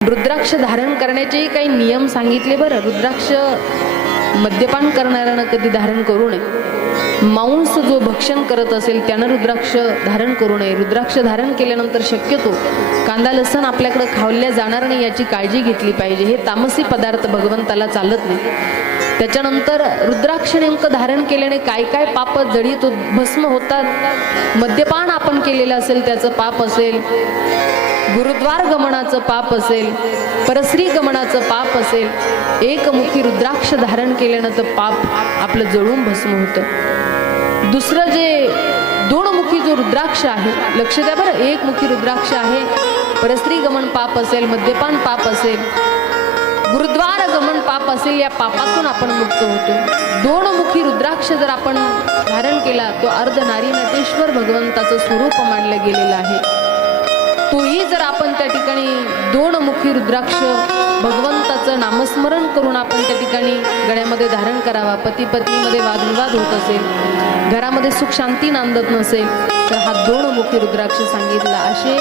रुद्राक्ष धारण करण्याचे काही नियम सांगितले बरं. रुद्राक्ष मद्यपान करणाऱ्यानं कधी धारण करू नये. मांस जो भक्षण करत असेल त्यानं रुद्राक्ष धारण करू नये. रुद्राक्ष धारण केल्यानंतर शक्यतो कांदा लसण आपल्याकडे खाल्ल्या जाणार नाही याची काळजी घेतली पाहिजे. हे तामसी पदार्थ भगवंताला चालत नाही. त्याच्यानंतर रुद्राक्ष नेमकं धारण केल्याने काय काय पाप जडित भस्म होतात. मद्यपान आपण केलेलं असेल त्याचं पाप असेल, गुरुद्वार गमनाचं पाप असेल, परस्त्री गमनाचं पाप असेल, एकमुखी रुद्राक्ष धारण केल्यानं तर पाप आपलं जळून भस्म होतं. दुसरं जे दोनमुखी जो रुद्राक्ष आहे, लक्ष द्या बरं, एकमुखी रुद्राक्ष आहे, परस्त्री गमन पाप असेल, मद्यपान पाप असेल, गुरुद्वार गमन पाप असेल, या पापातून आपण मुक्त होतो. दोनमुखी रुद्राक्ष जर आपण धारण केला तो अर्ध नारी नटेश्वर भगवंताचं स्वरूप मानलं गेलेलं आहे. तोही जर आपण त्या ठिकाणी दोनमुखी रुद्राक्ष भगवंताचं नामस्मरण करून आपण त्या ठिकाणी गळ्यामध्ये धारण करावा. पती पत्नीमध्ये वादविवाद होत असेल, घरामध्ये सुख शांती नांदत नसेल तर हा दोनमुखी रुद्राक्ष सांगितला. असे